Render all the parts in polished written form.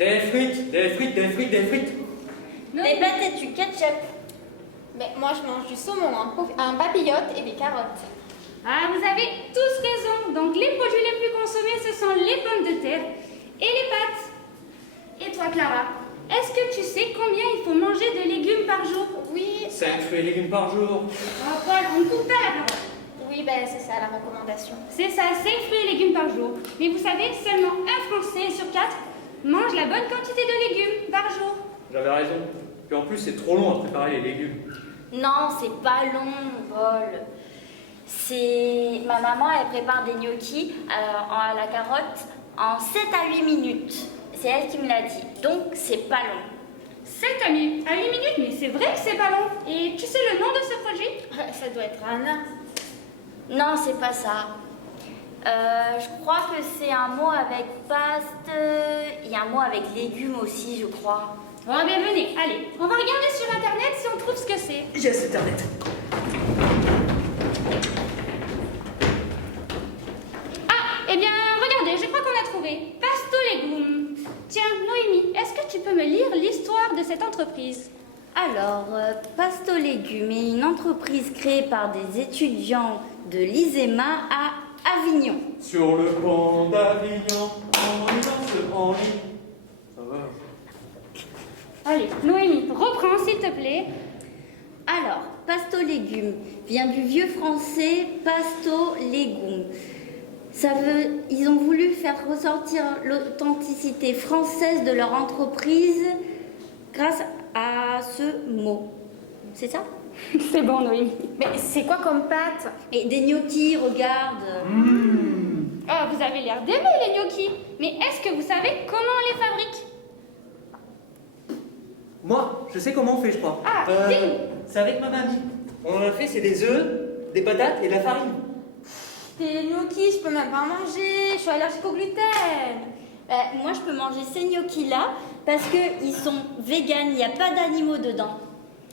Des frites, des frites, des frites, des frites. Des pâtes et du ketchup. Mais moi, je mange du saumon, un papillote et des carottes. Ah, vous avez tous raison. Donc, les produits les plus consommés, ce sont les pommes de terre et les pâtes. Et toi, Clara, est-ce que tu sais combien il faut manger de légumes par jour? Oui. 5 fruits et légumes par jour. Oh, Paul, on ne coupe pas la parole. Oui, ben c'est ça la recommandation. C'est ça, 5 fruits et légumes par jour. Mais vous savez, seulement un Français sur 4 mange la bonne quantité de légumes par jour. J'avais raison. Puis en plus, c'est trop long à préparer les légumes. Non, c'est pas long, Paul. C'est... Ma maman, elle prépare des gnocchis à la carotte en 7 à 8 minutes. C'est elle qui me l'a dit. Donc, c'est pas long. 7 à 8 minutes, mais c'est vrai que c'est pas long. Et tu sais le nom de ce produit? Ça doit être un. Non, c'est pas ça. Je crois que c'est un mot avec paste. Il y a un mot avec légumes aussi, je crois. Oh, bien venez, allez, on va regarder sur internet si on trouve ce que c'est. Yes, Internet. Ah, eh bien, regardez, je crois qu'on a trouvé. Pasto Légumes. Tiens, Noémie, est-ce que tu peux me lire l'histoire de cette entreprise? Alors, Pasto Légumes est une entreprise créée par des étudiants de l'ISEMA à Avignon. Sur le pont d'Avignon, on y danse en lit. Ça va. Allez, Noémie, reprends s'il te plaît. Alors, Pasto Légumes vient du vieux français Pasto Légumes. Ils ont voulu faire ressortir l'authenticité française de leur entreprise grâce à ce mot. C'est ça? C'est bon, Noémie. Mais c'est quoi comme pâte? Et des gnocchis, regarde. Ah, vous avez l'air d'aimer les gnocchis. Mais est-ce que vous savez comment on les fabrique? Moi, je sais comment on fait, je crois. Ah, dis-nous. C'est avec ma mamie. On en a fait, c'est des œufs, des patates et de la farine. Des gnocchis, je peux même pas en manger. Je suis allergique au gluten. Moi, je peux manger ces gnocchis-là parce qu'ils sont véganes, il n'y a pas d'animaux dedans.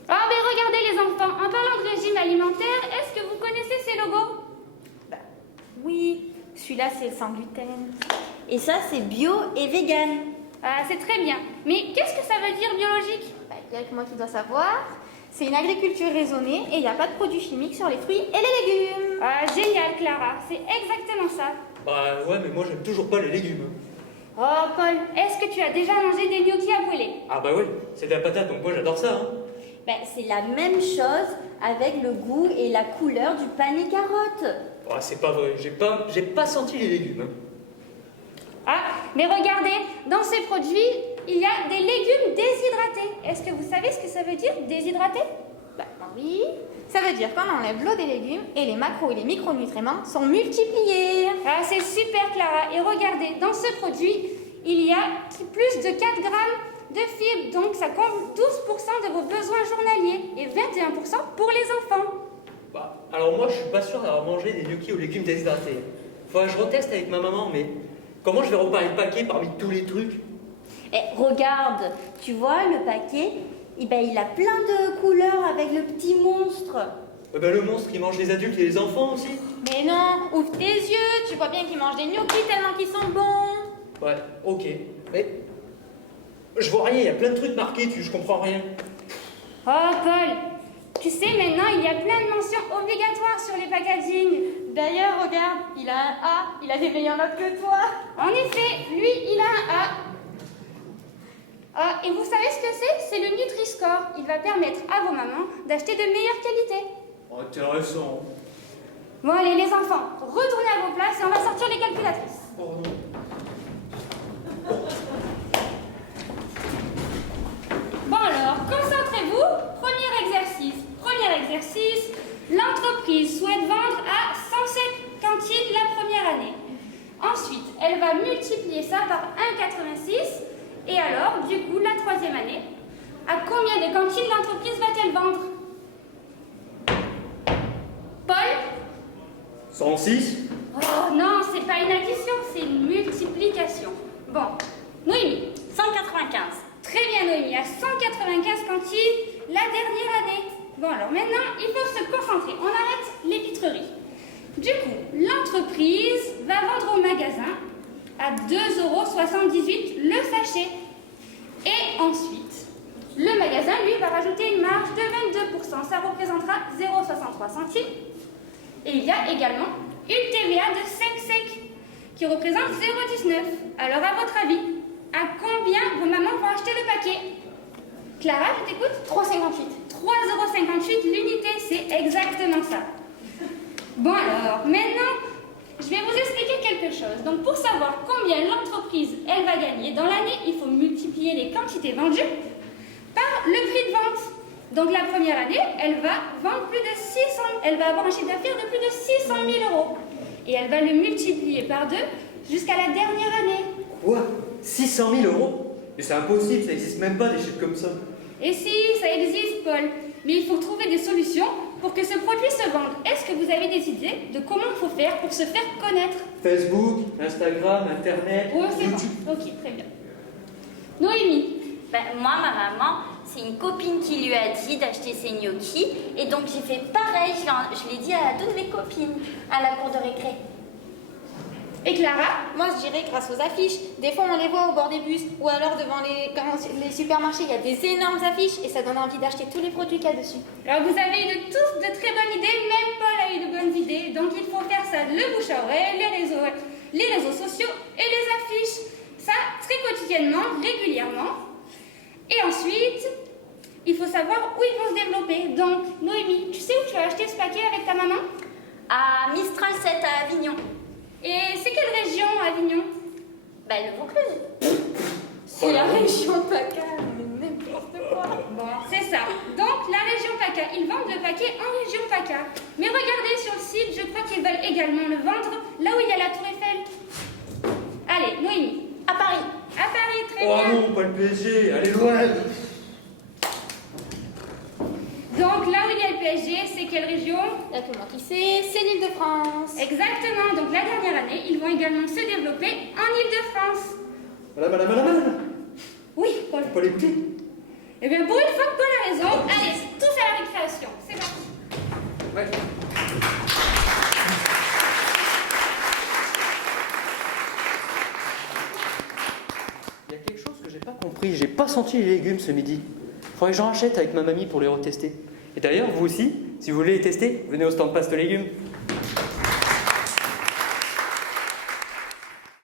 Ah, ben regardez les enfants, en parlant de régime alimentaire, est-ce que vous connaissez ces logos? Oui, celui-là, c'est sans gluten. Et ça, c'est bio et vegan. Ah, c'est très bien. Mais qu'est-ce que ça veut dire biologique? Il n'y a que moi qui dois savoir. C'est une agriculture raisonnée et il n'y a pas de produits chimiques sur les fruits et les légumes. Ah, génial, Clara, c'est exactement ça. Bah ouais, mais moi j'aime toujours pas les légumes. Oh, Paul, est-ce que tu as déjà mangé des gnocchis à brûler? Ah bah oui, c'est de la patate, donc moi j'adore ça. C'est la même chose avec le goût et la couleur du panier carotte. Oh, c'est pas vrai, j'ai pas senti les légumes. Ah, mais regardez, dans ces produits, il y a des légumes déshydratés. Est-ce que vous savez ce que ça veut dire, déshydraté? Oui, ça veut dire qu'on enlève l'eau des légumes et les macros et les micronutriments sont multipliés. Ah, c'est super, Clara. Et regardez, dans ce produit, il y a plus de 4 grammes de fibres. Donc, ça compte 12% de vos besoins journaliers et 21% pour les enfants. Bah, alors moi je suis pas sûr d'avoir mangé des gnocchis aux légumes déshydratés. Faudra que je reteste avec ma maman, mais comment je vais repérer le paquet parmi tous les trucs? Regarde, tu vois le paquet, il a plein de couleurs avec le petit monstre. Le monstre il mange les adultes et les enfants aussi. Mais non, ouvre tes yeux, tu vois bien qu'ils mangent des gnocchis tellement qu'ils sont bons. Ouais, ok. Mais je vois rien, il y a plein de trucs marqués, je comprends rien. Oh, Paul, tu sais, maintenant, il y a plein de mentions obligatoires sur les packaging. D'ailleurs, regarde, il a un A, il a des meilleures notes que toi. En effet, lui, il a un A. Ah, et vous savez ce que c'est? C'est le Nutri-Score. Il va permettre à vos mamans d'acheter de meilleures qualités. Oh, intéressant. Bon, allez, les enfants, retournez à vos places et on va sortir les calculatrices. Oh non. Bon alors, concentrez-vous. Premier exercice, l'entreprise souhaite vendre à 107 cantines la première année. Ensuite, elle va multiplier ça par 1,86. Et alors, du coup, la troisième année, à combien de cantines l'entreprise va-t-elle vendre? Paul? 106. Oh non, c'est pas une addition, c'est une multiplication. Bon, Noémie. 195. Très bien, Noémie, à 195 cantines la dernière année. Bon, alors maintenant, il faut se concentrer. On arrête l'épitrerie. Du coup, l'entreprise va vendre au magasin à 2,78 € le sachet. Et ensuite, le magasin, lui, va rajouter une marge de 22%. Ça représentera 0,63 centimes. Et il y a également une TVA de 5 secs qui représente 0,19. Alors, à votre avis, à combien vos mamans vont acheter le paquet? Clara, je t'écoute? 3,58. 3,58 € l'unité, c'est exactement ça. Bon alors, maintenant, je vais vous expliquer quelque chose. Donc pour savoir combien l'entreprise, elle va gagner dans l'année, il faut multiplier les quantités vendues par le prix de vente. Donc la première année, elle va vendre plus de 600, elle va avoir un chiffre d'affaires de plus de 600 000 €. Et elle va le multiplier par 2 jusqu'à la dernière année. Quoi? 600 000 €? Mais c'est impossible, ça n'existe même pas des chiffres comme ça. Et si, ça existe, Paul. Mais il faut trouver des solutions pour que ce produit se vende. Est-ce que vous avez des idées de comment il faut faire pour se faire connaître? Facebook, Instagram, Internet, Oh, c'est YouTube. bon. Ok, très bien. Noémie, Moi, ma maman, c'est une copine qui lui a dit d'acheter ses gnocchis. Et donc, j'ai fait pareil. Je l'ai dit à toutes mes copines à la cour de récré. et Clara? Moi, je dirais grâce aux affiches. Des fois, on les voit au bord des bus ou alors devant les supermarchés. Il y a des énormes affiches et ça donne envie d'acheter tous les produits qu'il y a dessus. Alors, vous avez eu tous de très bonnes idées, même Paul a eu de bonnes idées. Donc, il faut faire ça le bouche à oreille, les réseaux sociaux et les affiches. Ça, très quotidiennement, régulièrement. Et ensuite, il faut savoir où ils vont se développer. Donc, Noémie, tu sais où tu as acheté ce paquet avec ta maman? À Mistral 7 à Avignon. Et c'est quelle région, Avignon? Le Vaucluse. C'est la région PACA, mais n'importe quoi. Bon, c'est ça. Donc, la région PACA, ils vendent le paquet en région PACA. Mais regardez sur le site, je crois qu'ils veulent également le vendre là où il y a la Tour Eiffel. Allez, Noémie. À Paris. À Paris, très Oh bien. non, pas le PSG, allez loin. Donc, là où il y a le PSG, c'est quelle région? Il y a tout le monde qui sait, c'est l'Île-de-France. Exactement. Donc, la dernière année, ils vont également se développer en Île-de-France. Madame. Oui, Paul. Faut l'écouter. Eh bien, pour une fois que Paul a raison, allez, tous à la récréation. C'est parti. Ouais. Il y a quelque chose que j'ai pas compris. J'ai pas senti les légumes ce midi. Faudrait que j'en achète avec ma mamie pour les retester. Et d'ailleurs, vous aussi, si vous voulez les tester, venez au stand Pasto Légumes.